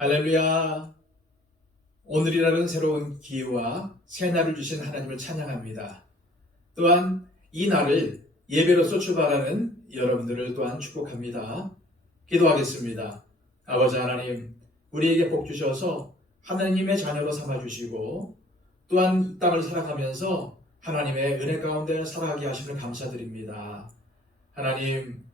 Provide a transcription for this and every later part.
할렐루야. 오늘이라는 새로운 기회와 새 날을 주신 하나님을 찬양합니다. 또한 이 날을 예배로서 출발하는 여러분들을 또한 축복합니다. 기도하겠습니다. 아버지 하나님, 우리에게 복 주셔서 하나님의 자녀로 삼아주시고 또한 이 땅을 살아가면서 하나님의 은혜 가운데 살아가게 하심을 감사드립니다. 하나님,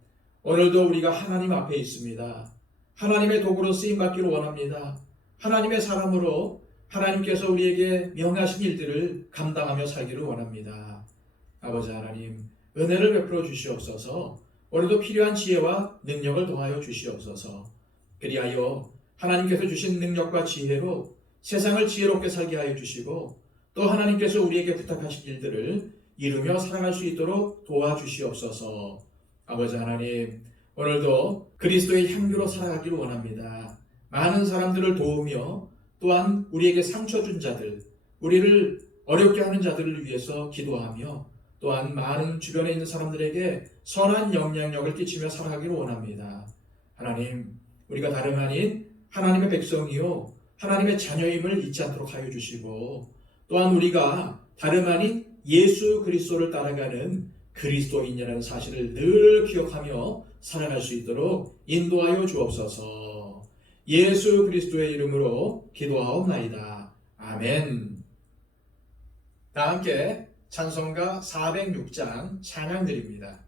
오늘도 우리가 하나님 앞에 있습니다. 하나님의 도구로 쓰임받기를 원합니다. 하나님의 사람으로 하나님께서 우리에게 명하신 일들을 감당하며 살기를 원합니다. 아버지 하나님, 은혜를 베풀어 주시옵소서. 오늘도 필요한 지혜와 능력을 더하여 주시옵소서. 그리하여 하나님께서 주신 능력과 지혜로 세상을 지혜롭게 살게 하여 주시고 또 하나님께서 우리에게 부탁하신 일들을 이루며 살아갈 수 있도록 도와주시옵소서. 아버지 하나님, 오늘도 그리스도의 향기로 살아가기를 원합니다. 많은 사람들을 도우며 또한 우리에게 상처 준 자들, 우리를 어렵게 하는 자들을 위해서 기도하며 또한 많은 주변에 있는 사람들에게 선한 영향력을 끼치며 살아가기를 원합니다. 하나님, 우리가 다름 아닌 하나님의 백성이요 하나님의 자녀임을 잊지 않도록 하여 주시고 또한 우리가 다름 아닌 예수 그리스도를 따라가는 그리스도인이라는 사실을 늘 기억하며 살아갈 수 있도록 인도하여 주옵소서. 예수 그리스도의 이름으로 기도하옵나이다. 아멘. 다 함께 찬송가 406장 찬양 드립니다.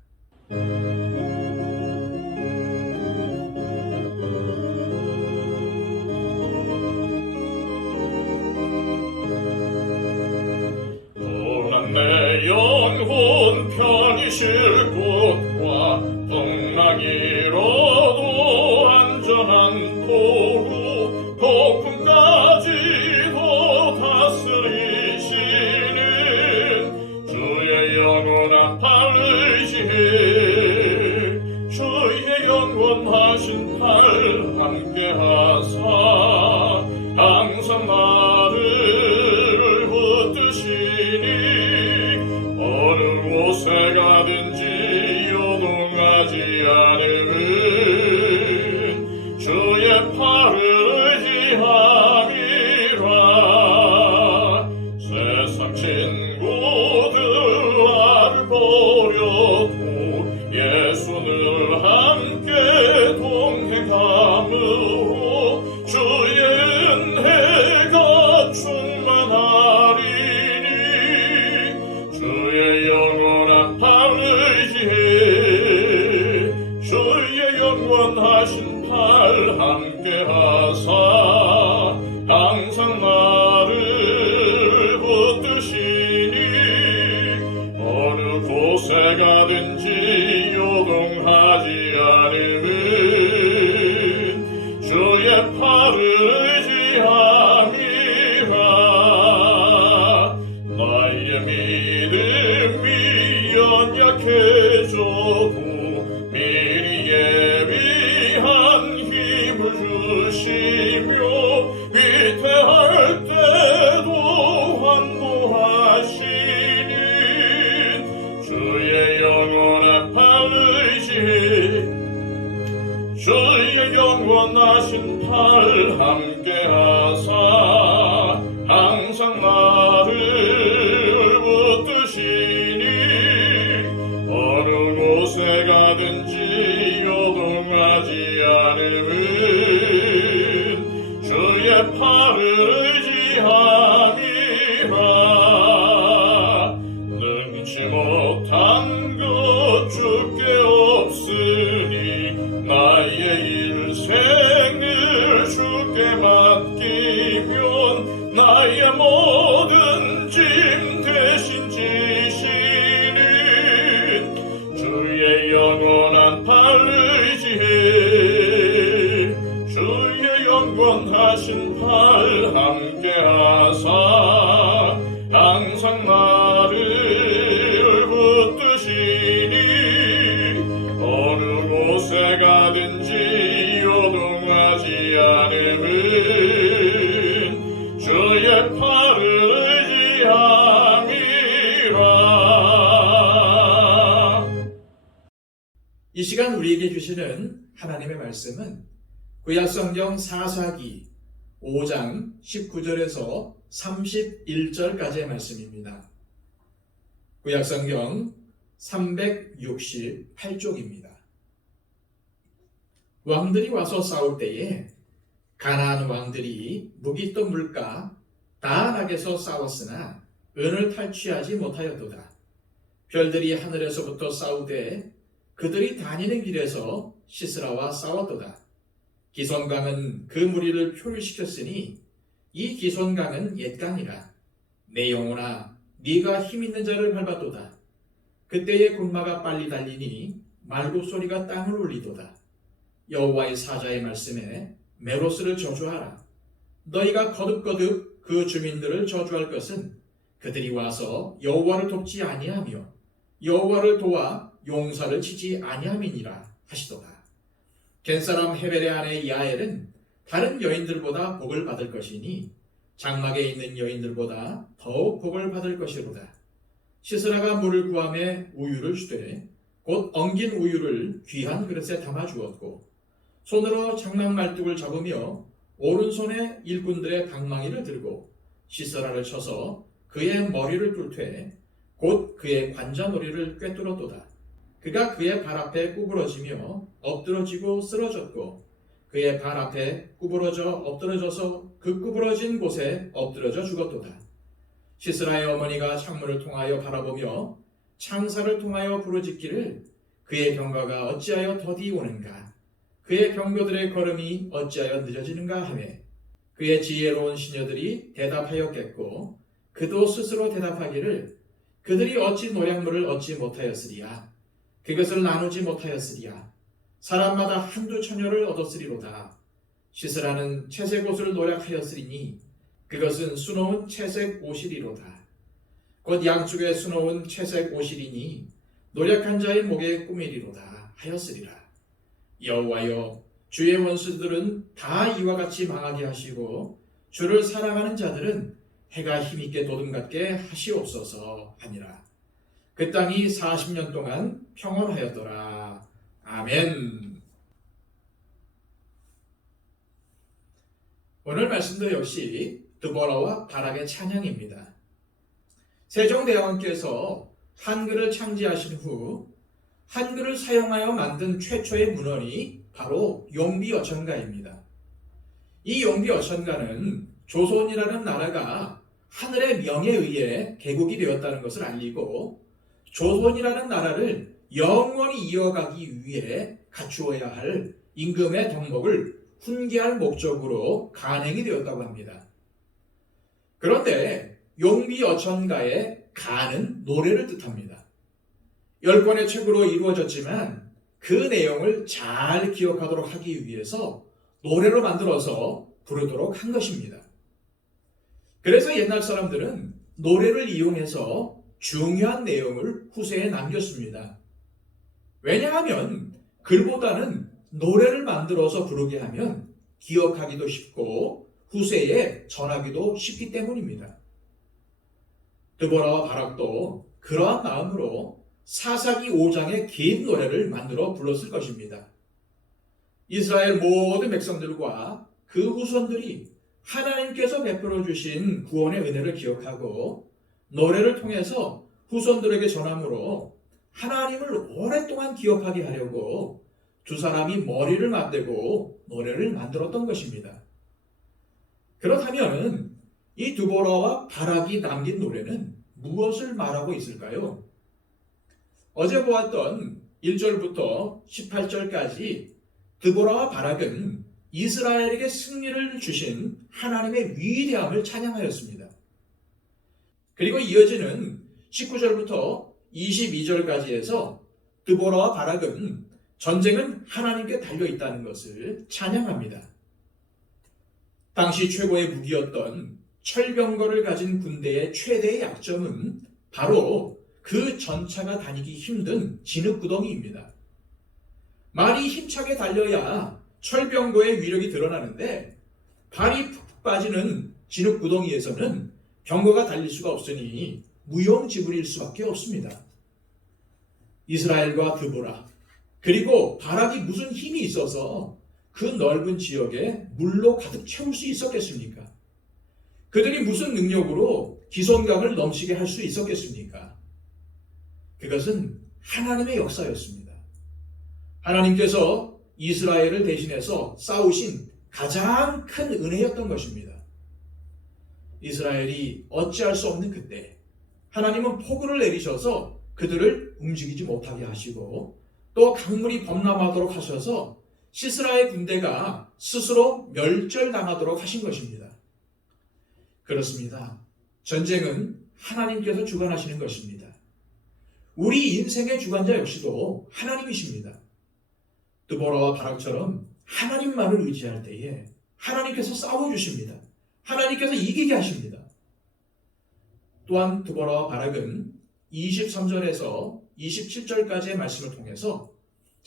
내 영혼 편히 쉴 곳과 풍랑이로도 안전한 도로 폭풍까지도 다스리시는 주의 영원한 팔 의지해 주의 영원하신 팔 함께하사 항상 나를 붙드시니 어느 곳에 가든지 요동하지 않음은 주의 팔을 의지함이라. 세상 친구들 나를 버려도 예수는 함께 동행함으로 주의 은혜가 충만하리니 주의 영원한 팔 의지해 주의 영원하신 팔 함께하사 항상 나를 붙드시니 어느 곳에 가든지 요동하지 않음은 주의 팔을 의지함이라. 나의 믿음이 연약해져도 미리 예비한 힘을 주시며 위태할 때도 환도하시니 주의 영원한 팔 의지해 주의 영원하신 팔 함께하사 항상 나를 붙드시니 어느 곳에 가든지 요동하지 않음은 주의 팔을 의지함이라. 능치 못한 것 주께 없으니 나의 인생을 주께 맡기면 나의 모든 짐 대신 지시는 주의 영원한 팔 의지해 주의 영원하신 팔 함께하사 항상 나를 붙드시니 어느 곳에 가든지 요동하지 않음은 주의 팔을 의지함이라. 이 시간 우리에게 주시는 하나님의 말씀은 구약성경 사사기 5장 19절에서 31절까지의 말씀입니다. 구약성경 368쪽입니다. 왕들이 와서 싸울 때에 가나안 왕들이 무기또 물가 다락에서 싸웠으나 은을 탈취하지 못하였도다. 별들이 하늘에서부터 싸우되 그들이 다니는 길에서 시스라와 싸웠도다. 기손강은 그 무리를 표류시켰으니 이 기손강은 옛강이라. 내 영혼아 네가 힘있는 자를 밟았도다. 그때의 군마가 빨리 달리니 말굽소리가 땅을 울리도다. 여호와의 사자의 말씀에 메로스를 저주하라. 너희가 거듭거듭 그 주민들을 저주할 것은 그들이 와서 여호와를 돕지 아니하며 여호와를 도와 용사를 치지 아니함이니라 하시도다. 겐사람 헤벨의 아내 야엘은 다른 여인들보다 복을 받을 것이니 장막에 있는 여인들보다 더욱 복을 받을 것이로다. 시스라가 물을 구함에 우유를 주되 곧 엉긴 우유를 귀한 그릇에 담아 주었고 손으로 장막 말뚝을 잡으며 오른손에 일꾼들의 방망이를 들고 시스라를 쳐서 그의 머리를 뚫되 곧 그의 관자놀이를 꿰뚫었도다. 그가 그의 발 앞에 구부러지며 엎드러지고 쓰러졌고 그의 발 앞에 구부러져 엎드러져서 그 구부러진 곳에 엎드러져 죽었도다. 시스라의 어머니가 창문을 통하여 바라보며 창사를 통하여 부르짖기를 그의 병거가 어찌하여 더디 오는가, 그의 병거들의 걸음이 어찌하여 늦어지는가 하며 그의 지혜로운 시녀들이 대답하였겠고 그도 스스로 대답하기를 그들이 어찌 노략물을 얻지 못하였으리야, 그것을 나누지 못하였으리야, 사람마다 한두 처녀를 얻었으리로다. 시스라는 채색 옷을 노략하였으리니 그것은 수놓은 채색 오실이로다. 곧 양쪽에 수놓은 채색 오실이니 노략한 자의 목에 꾸미리로다 하였으리라. 여호와여, 주의 원수들은 다 이와 같이 망하게 하시고 주를 사랑하는 자들은 해가 힘있게 도둠같게 하시옵소서 하니라. 그 땅이 40년 동안 평온하였더라. 아멘. 오늘 말씀도 역시 드보라와 바락의 찬양입니다. 세종대왕께서 한글을 창제하신 후 한글을 사용하여 만든 최초의 문헌이 바로 용비어천가입니다. 이 용비어천가는 조선이라는 나라가 하늘의 명에 의해 개국이 되었다는 것을 알리고 조선이라는 나라를 영원히 이어가기 위해 갖추어야 할 임금의 덕목을 훈계할 목적으로 간행이 되었다고 합니다. 그런데 용비어천가의 가는 노래를 뜻합니다. 10권의 책으로 이루어졌지만 그 내용을 잘 기억하도록 하기 위해서 노래로 만들어서 부르도록 한 것입니다. 그래서 옛날 사람들은 노래를 이용해서 중요한 내용을 후세에 남겼습니다. 왜냐하면 글보다는 노래를 만들어서 부르게 하면 기억하기도 쉽고 후세에 전하기도 쉽기 때문입니다. 드보라와 바락도 그러한 마음으로 사사기 5장의 긴 노래를 만들어 불렀을 것입니다. 이스라엘 모든 백성들과 그 후손들이 하나님께서 베풀어 주신 구원의 은혜를 기억하고 노래를 통해서 후손들에게 전함으로 하나님을 오랫동안 기억하게 하려고 두 사람이 머리를 맞대고 노래를 만들었던 것입니다. 그렇다면 이 드보라와 바락이 남긴 노래는 무엇을 말하고 있을까요? 어제 보았던 1절부터 18절까지 드보라와 바락은 이스라엘에게 승리를 주신 하나님의 위대함을 찬양하였습니다. 그리고 이어지는 19절부터 22절까지에서 드보라와 바락은 전쟁은 하나님께 달려있다는 것을 찬양합니다. 당시 최고의 무기였던 철병거를 가진 군대의 최대의 약점은 바로 그 전차가 다니기 힘든 진흙구덩이입니다. 말이 힘차게 달려야 철병거의 위력이 드러나는데 발이 푹푹 빠지는 진흙구덩이에서는 병거가 달릴 수가 없으니 무용지물일 수밖에 없습니다. 이스라엘과 드보라 그리고 바락이 무슨 힘이 있어서 그 넓은 지역에 물로 가득 채울 수 있었겠습니까? 그들이 무슨 능력으로 기손강을 넘치게 할 수 있었겠습니까? 그것은 하나님의 역사였습니다. 하나님께서 이스라엘을 대신해서 싸우신 가장 큰 은혜였던 것입니다. 이스라엘이 어찌할 수 없는 그때 하나님은 폭우를 내리셔서 그들을 움직이지 못하게 하시고 또 강물이 범람하도록 하셔서 시스라의 군대가 스스로 멸절당하도록 하신 것입니다. 그렇습니다. 전쟁은 하나님께서 주관하시는 것입니다. 우리 인생의 주관자 역시도 하나님이십니다. 드보라와 바락처럼 하나님만을 의지할 때에 하나님께서 싸워주십니다. 하나님께서 이기게 하십니다. 또한 드보라와 바락은 23절에서 27절까지의 말씀을 통해서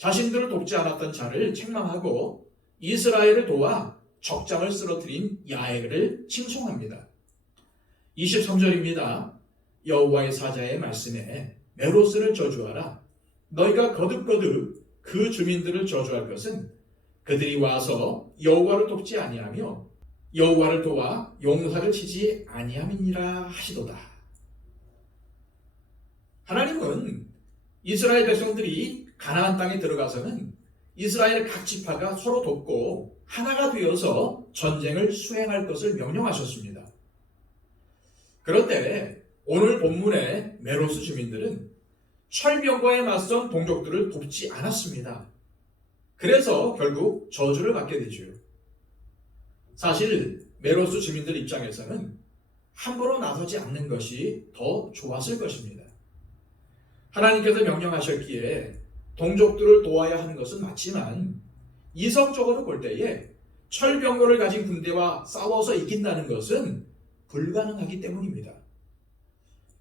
자신들을 돕지 않았던 자를 책망하고 이스라엘을 도와 적장을 쓰러뜨린 야엘을 칭송합니다. 23절입니다. 여호와의 사자의 말씀에 메로스를 저주하라. 너희가 거듭거듭 그 주민들을 저주할 것은 그들이 와서 여호와를 돕지 아니하며 여호와를 도와 용사를 치지 아니함이니라 하시도다. 하나님은 이스라엘 백성들이 가나안 땅에 들어가서는 이스라엘 각 지파가 서로 돕고 하나가 되어서 전쟁을 수행할 것을 명령하셨습니다. 그런데 오늘 본문의 메로스 주민들은 철병거에 맞선 동족들을 돕지 않았습니다. 그래서 결국 저주를 받게 되죠. 사실 메로스 주민들 입장에서는 함부로 나서지 않는 것이 더 좋았을 것입니다. 하나님께서 명령하셨기에 동족들을 도와야 하는 것은 맞지만 이성적으로 볼 때에 철병거를 가진 군대와 싸워서 이긴다는 것은 불가능하기 때문입니다.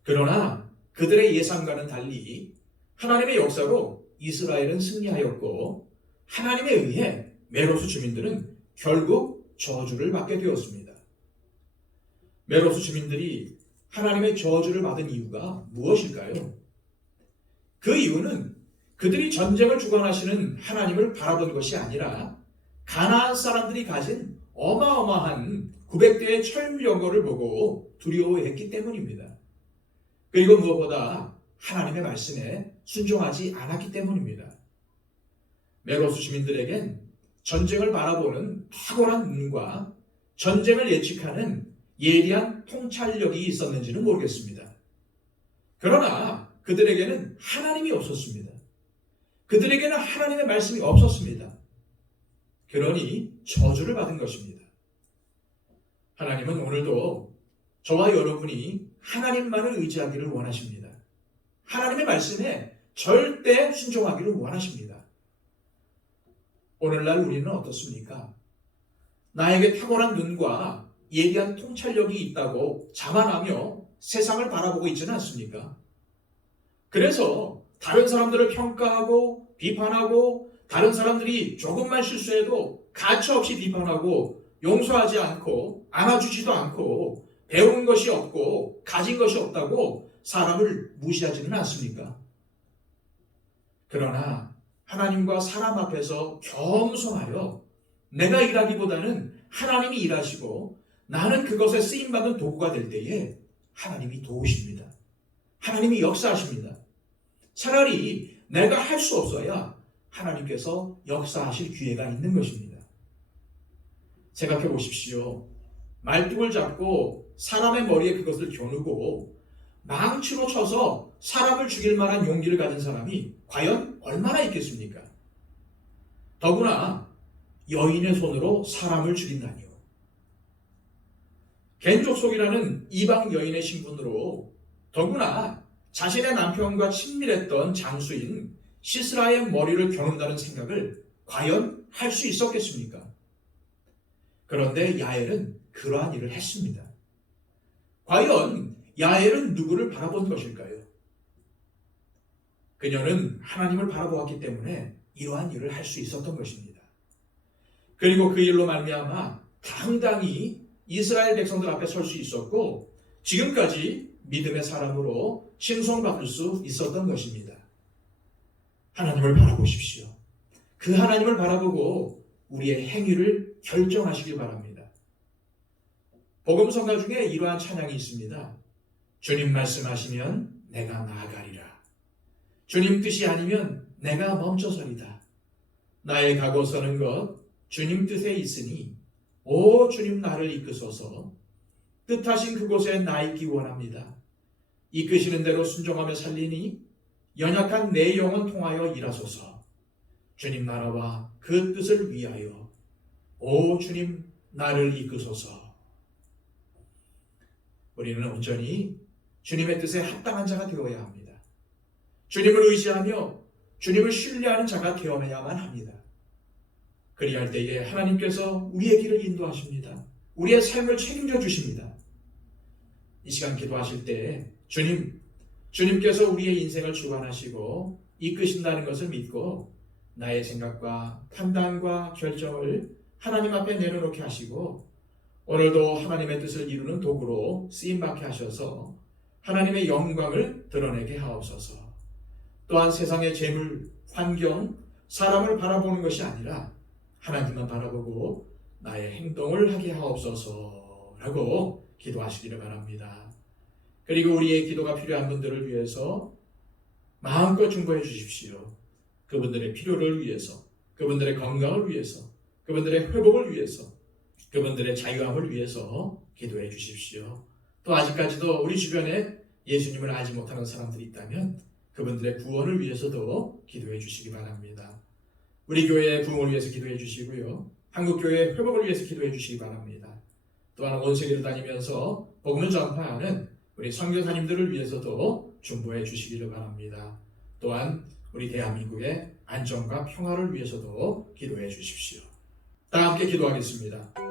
그러나 그들의 예상과는 달리 하나님의 역사로 이스라엘은 승리하였고 하나님에 의해 메로스 주민들은 결국 저주를 받게 되었습니다. 메로스 주민들이 하나님의 저주를 받은 이유가 무엇일까요? 그 이유는 그들이 전쟁을 주관하시는 하나님을 바라본 것이 아니라 가나안 사람들이 가진 어마어마한 900대의 철병거를 보고 두려워했기 때문입니다. 그리고 무엇보다 하나님의 말씀에 순종하지 않았기 때문입니다. 메로스 주민들에겐 전쟁을 바라보는 탁월한 눈과 전쟁을 예측하는 예리한 통찰력이 있었는지는 모르겠습니다. 그러나 그들에게는 하나님이 없었습니다. 그들에게는 하나님의 말씀이 없었습니다. 그러니 저주를 받은 것입니다. 하나님은 오늘도 저와 여러분이 하나님만을 의지하기를 원하십니다. 하나님의 말씀에 절대 순종하기를 원하십니다. 오늘날 우리는 어떻습니까? 나에게 탁월한 눈과 예리한 통찰력이 있다고 자만하며 세상을 바라보고 있지는 않습니까? 그래서 다른 사람들을 평가하고 비판하고 다른 사람들이 조금만 실수해도 가차없이 비판하고 용서하지 않고 안아주지도 않고 배운 것이 없고 가진 것이 없다고 사람을 무시하지는 않습니까? 그러나 하나님과 사람 앞에서 겸손하여 내가 일하기보다는 하나님이 일하시고 나는 그것에 쓰임받은 도구가 될 때에 하나님이 도우십니다. 하나님이 역사하십니다. 차라리 내가 할 수 없어야 하나님께서 역사하실 기회가 있는 것입니다. 생각해 보십시오. 말뚝을 잡고 사람의 머리에 그것을 겨누고 망치로 쳐서 사람을 죽일 만한 용기를 가진 사람이 과연 얼마나 있겠습니까? 더구나 여인의 손으로 사람을 죽인다니요. 겐족속이라는 이방 여인의 신분으로 더구나 자신의 남편과 친밀했던 장수인 시스라의 머리를 겨눈다는 생각을 과연 할 수 있었겠습니까? 그런데 야엘은 그러한 일을 했습니다. 과연 야엘은 누구를 바라본 것일까요? 그녀는 하나님을 바라보았기 때문에 이러한 일을 할 수 있었던 것입니다. 그리고 그 일로 말미암아 당당히 이스라엘 백성들 앞에 설 수 있었고 지금까지 믿음의 사람으로 칭송받을 수 있었던 것입니다. 하나님을 바라보십시오. 그 하나님을 바라보고 우리의 행위를 결정하시길 바랍니다. 복음성가 중에 이러한 찬양이 있습니다. 주님 말씀하시면 내가 나아가리라. 주님 뜻이 아니면 내가 멈춰서리다. 나의 가고 서는 것 주님 뜻에 있으니 오 주님 나를 이끄소서. 뜻하신 그곳에 나 있기 원합니다. 이끄시는 대로 순종하며 살리니 연약한 내 영혼 통하여 일하소서. 주님 나라와 그 뜻을 위하여 오 주님 나를 이끄소서. 우리는 온전히 주님의 뜻에 합당한 자가 되어야 합니다. 주님을 의지하며 주님을 신뢰하는 자가 되어야만 합니다. 그리할 때에 하나님께서 우리의 길을 인도하십니다. 우리의 삶을 책임져 주십니다. 이 시간 기도하실 때 주님께서 우리의 인생을 주관하시고 이끄신다는 것을 믿고 나의 생각과 판단과 결정을 하나님 앞에 내려놓게 하시고 오늘도 하나님의 뜻을 이루는 도구로 쓰임받게 하셔서 하나님의 영광을 드러내게 하옵소서. 또한 세상의 재물, 환경, 사람을 바라보는 것이 아니라 하나님만 바라보고 나의 행동을 하게 하옵소서라고 기도하시기를 바랍니다. 그리고 우리의 기도가 필요한 분들을 위해서 마음껏 중보해 주십시오. 그분들의 필요를 위해서, 그분들의 건강을 위해서, 그분들의 회복을 위해서, 그분들의 자유함을 위해서 기도해 주십시오. 또 아직까지도 우리 주변에 예수님을 알지 못하는 사람들이 있다면 그분들의 구원을 위해서도 기도해 주시기 바랍니다. 우리 교회의 부흥을 위해서 기도해 주시고요. 한국교회의 회복을 위해서 기도해 주시기 바랍니다. 또한 온 세계를 다니면서 복음을 전파하는 우리 선교사님들을 위해서도 중보해 주시기를 바랍니다. 또한 우리 대한민국의 안정과 평화를 위해서도 기도해 주십시오. 다 함께 기도하겠습니다.